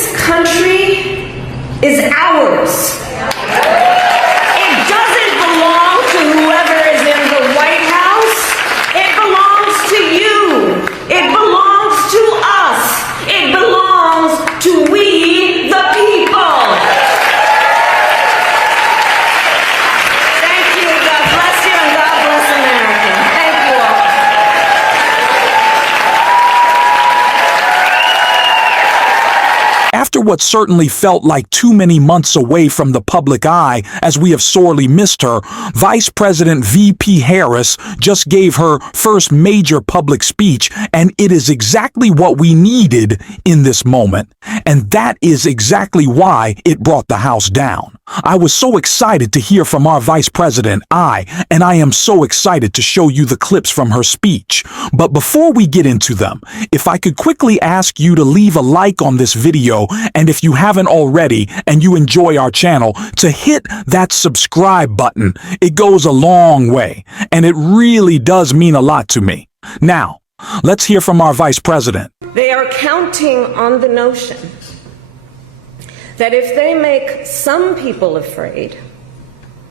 This country is ours. It doesn't belong to whoever is in the White House. It belongs to you. It belongs to us. It belongs to we, the people. Thank you. God bless you, and God bless America. Thank you all. After what certainly felt like too many months away from the public eye, as we have sorely missed her, Vice President V.P. Harris just gave her first major public speech, and it is exactly what we needed in this moment. And that is exactly why it brought the House down. I was so excited to hear from our Vice President, and I am so excited to show you the clips from her speech. But before we get into them, if I could quickly ask you to leave a like on this video, and if you haven't already and you enjoy our channel, to hit that subscribe button. It goes a long way, and it really does mean a lot to me. Now, let's hear from our Vice President. They are counting on the notion that if they make some people afraid,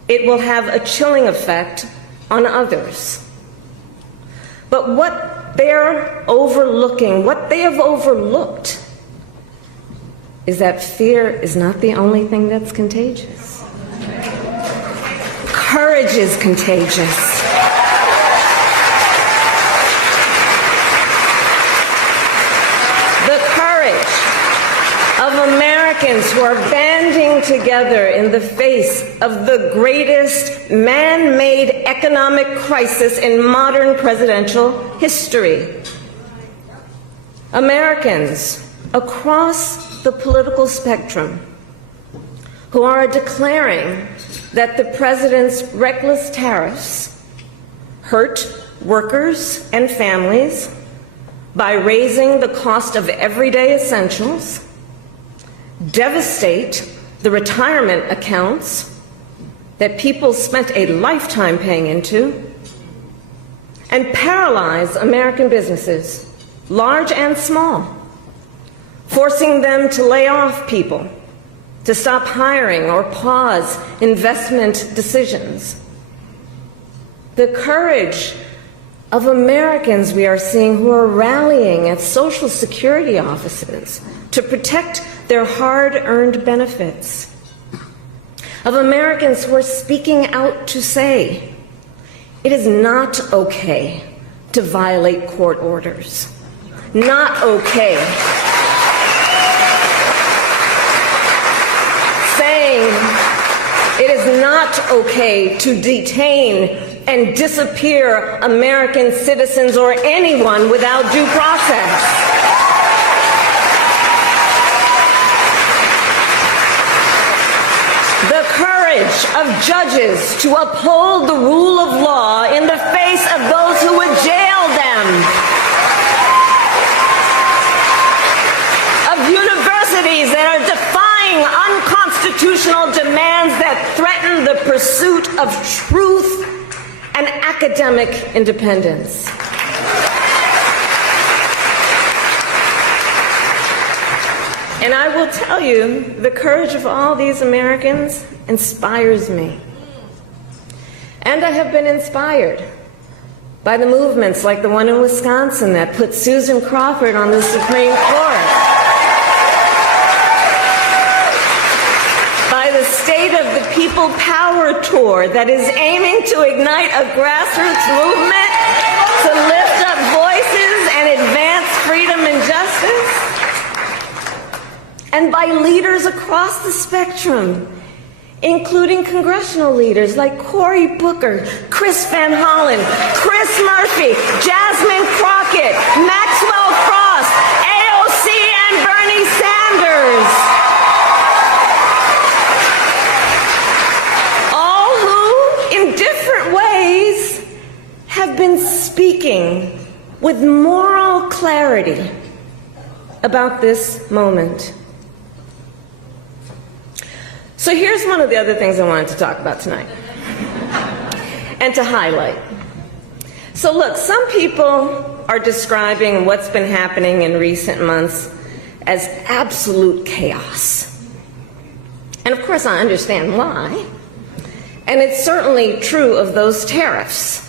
it will have a chilling effect on others. But what they're overlooking, what they have overlooked, is that fear is not the only thing that's contagious. Courage is contagious. The courage of Americans who are banding together in the face of the greatest man-made economic crisis in modern presidential history. Americans across the political spectrum who are declaring that the president's reckless tariffs hurt workers and families by raising the cost of everyday essentials, devastate the retirement accounts that people spent a lifetime paying into, and paralyze American businesses, large and small, forcing them to lay off people, to stop hiring or pause investment decisions. The courage of Americans we are seeing who are rallying at Social Security offices to protect their hard-earned benefits. Of Americans who are speaking out to say, it is not okay to violate court orders. Not okay. Saying it is not okay to detain and disappear American citizens or anyone without due process. The courage of judges to uphold the rule of law in the face of those who would jail them. Of universities that are defying unconstitutional demands that threaten the pursuit of truth and academic independence. And I will tell you, the courage of all these Americans inspires me. And I have been inspired by the movements like the one in Wisconsin that put Susan Crawford on the Supreme Court. By the State of the People Power Tour that is aiming to ignite a grassroots movement to lift up voices and advance freedom and justice. And by leaders across the spectrum, including congressional leaders like Cory Booker, Chris Van Hollen, Chris Murphy, Jasmine Crockett, Maxwell Cross, AOC, and Bernie Sanders. All who, in different ways, have been speaking with moral clarity about this moment. So here's one of the other things I wanted to talk about tonight and to highlight. So look, some people are describing what's been happening in recent months as absolute chaos. And of course, I understand why. And it's certainly true of those tariffs.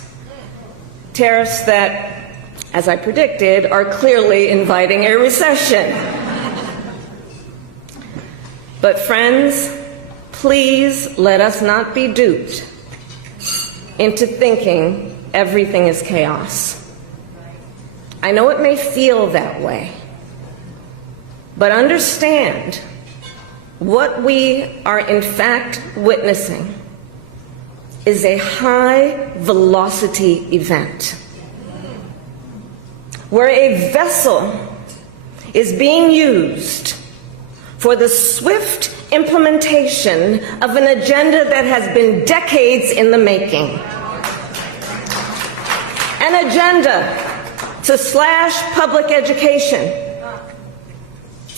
Tariffs that, as I predicted, are clearly inviting a recession. But friends, please let us not be duped into thinking everything is chaos. I know it may feel that way, but understand what we are in fact witnessing is a high-velocity event where a vessel is being used for the swift implementation of an agenda that has been decades in the making. An agenda to slash public education.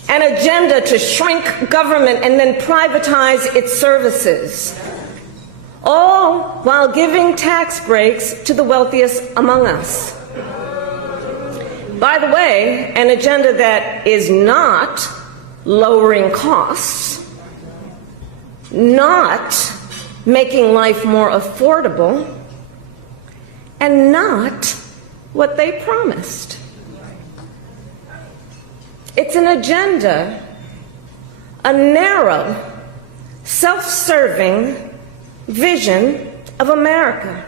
An agenda to shrink government and then privatize its services. All while giving tax breaks to the wealthiest among us. By the way, an agenda that is not lowering costs, not making life more affordable, and not what they promised. It's an agenda, a narrow, self-serving vision of America,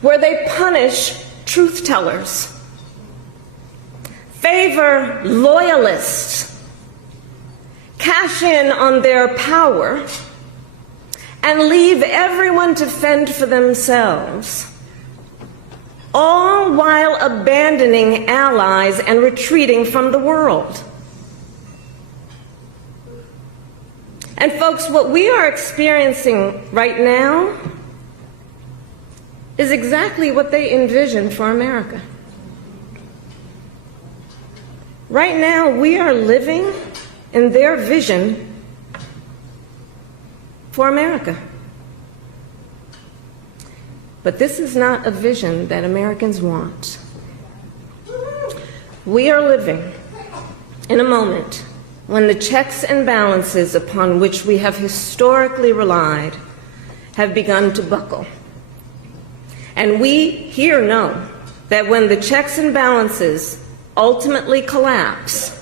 where they punish truth tellers, favor loyalists, cash in on their power, and leave everyone to fend for themselves, all while abandoning allies and retreating from the world. And folks, what we are experiencing right now is exactly what they envisioned for America. Right now, we are living in their vision for America. But this is not a vision that Americans want. We are living in a moment when the checks and balances upon which we have historically relied have begun to buckle. And we here know that when the checks and balances ultimately collapse,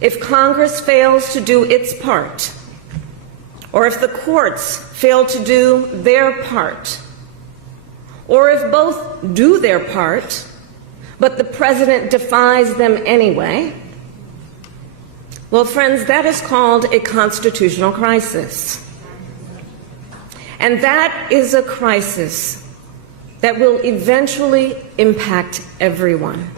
if Congress fails to do its part, or if the courts fail to do their part, or if both do their part, but the president defies them anyway, well, friends, that is called a constitutional crisis. And that is a crisis that will eventually impact everyone.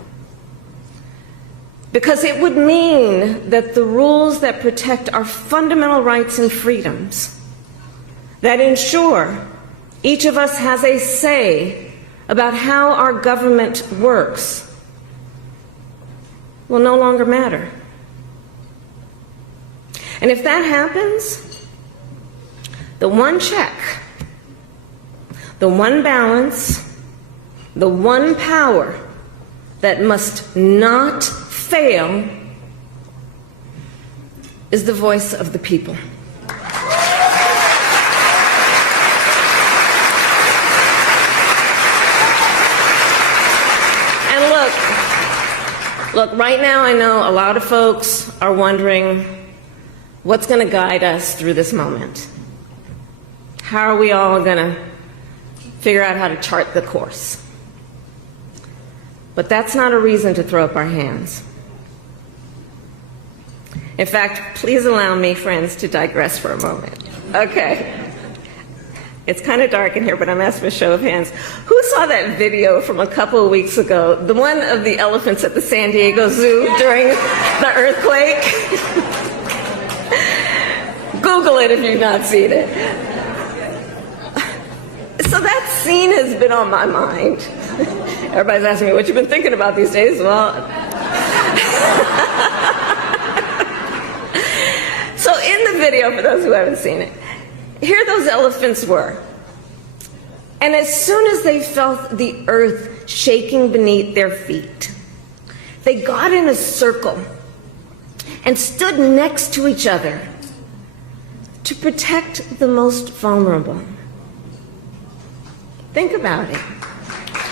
Because it would mean that the rules that protect our fundamental rights and freedoms, that ensure each of us has a say about how our government works, will no longer matter. And if that happens, the one check, the one balance, the one power that must not fail is the voice of the people. And look, right now I know a lot of folks are wondering what's going to guide us through this moment. How are we all going to figure out how to chart the course? But that's not a reason to throw up our hands. In fact, please allow me, friends, to digress for a moment. Okay. It's kind of dark in here, but I'm asking for a show of hands. Who saw that video from a couple of weeks ago, the one of the elephants at the San Diego Zoo during the earthquake? Google it if you've not seen it. So that scene has been on my mind. Everybody's asking me, what you've been thinking about these days? Well, so in the video, for those who haven't seen it, here those elephants were. And as soon as they felt the earth shaking beneath their feet, They got in a circle and stood next to each other to protect the most vulnerable. Think about it.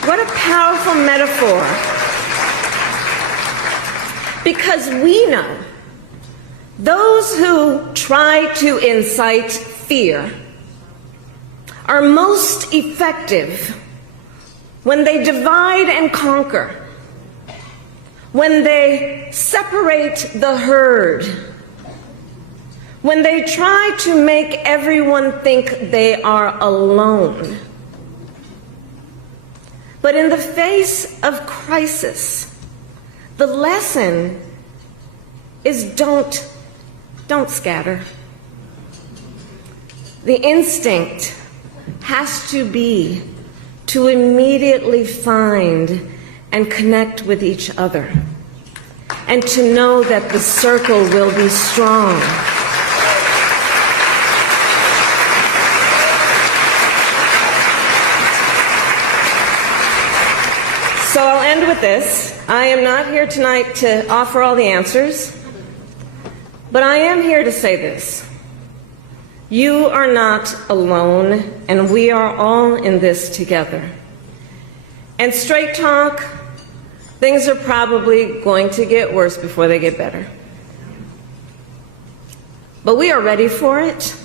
What a powerful metaphor. Because we know those who try to incite fear are most effective when they divide and conquer, when they separate the herd, when they try to make everyone think they are alone. But in the face of crisis, the lesson is don't scatter. The instinct has to be to immediately find and connect with each other, and to know that the circle will be strong. So I'll end with this. I am not here tonight to offer all the answers, but I am here to say this. You are not alone, and we are all in this together. And straight talk, things are probably going to get worse before they get better. But we are ready for it.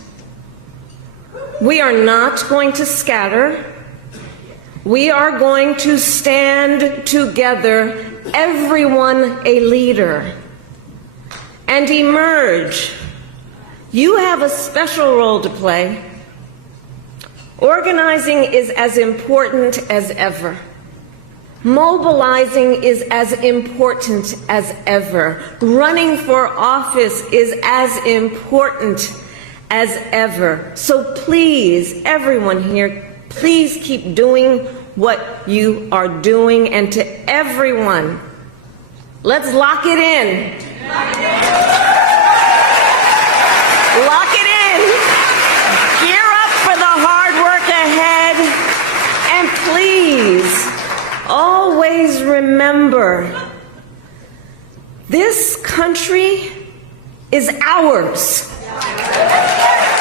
We are not going to scatter. We are going to stand together, everyone a leader, and emerge. You have a special role to play. Organizing is as important as ever. Mobilizing is as important as ever. Running for office is as important as ever. So please, everyone here, please keep doing what you are doing. And to everyone, let's lock it in. Lock it in. Gear up for the hard work ahead. And please, always remember, this country is ours.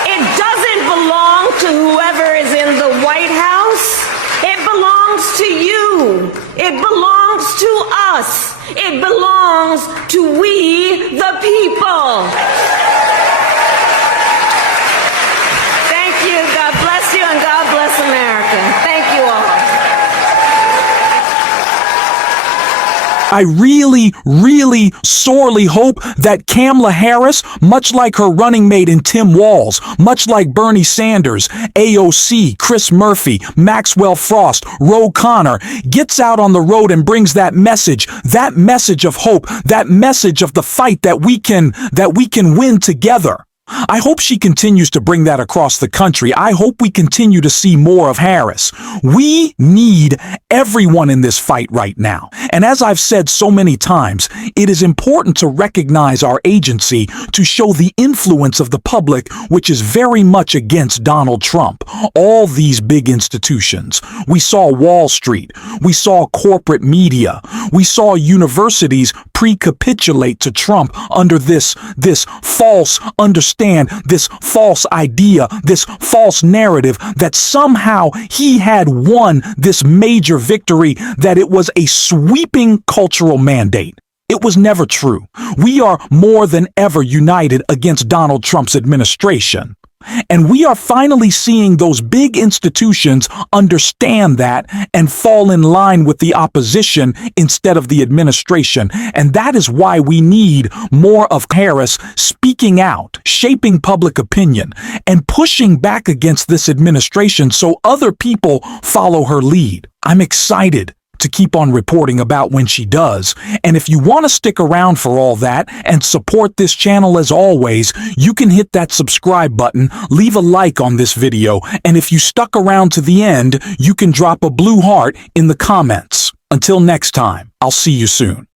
It doesn't belong to whoever is in the White House. It belongs to you. It belongs to us. It belongs to we, the people. Thank you. God bless you, and God bless America. Thank you all. I really sorely hope that Kamala Harris, much like her running mate in Tim Walz, much like Bernie Sanders, AOC, Chris Murphy, Maxwell Frost, Ro Connor, gets out on the road and brings that message of hope, that message of the fight that we can win together. I hope she continues to bring that across the country. I hope we continue to see more of Harris. We need everyone in this fight right now. And as I've said so many times, it is important to recognize our agency to show the influence of the public, which is very much against Donald Trump. All these big institutions. We saw Wall Street. We saw corporate media. We saw universities pre-capitulate to Trump under this false understanding, this false idea, this false narrative that somehow he had won this major victory, that it was a sweeping cultural mandate. It was never true. We are more than ever united against Donald Trump's administration. And we are finally seeing those big institutions understand that and fall in line with the opposition instead of the administration. And that is why we need more of Harris speaking out, shaping public opinion, and pushing back against this administration so other people follow her lead. I'm excited to keep on reporting about when she does. And if you want to stick around for all that and support this channel as always, you can hit that subscribe button, leave a like on this video, and if you stuck around to the end, you can drop a blue heart in the comments. Until next time, I'll see you soon.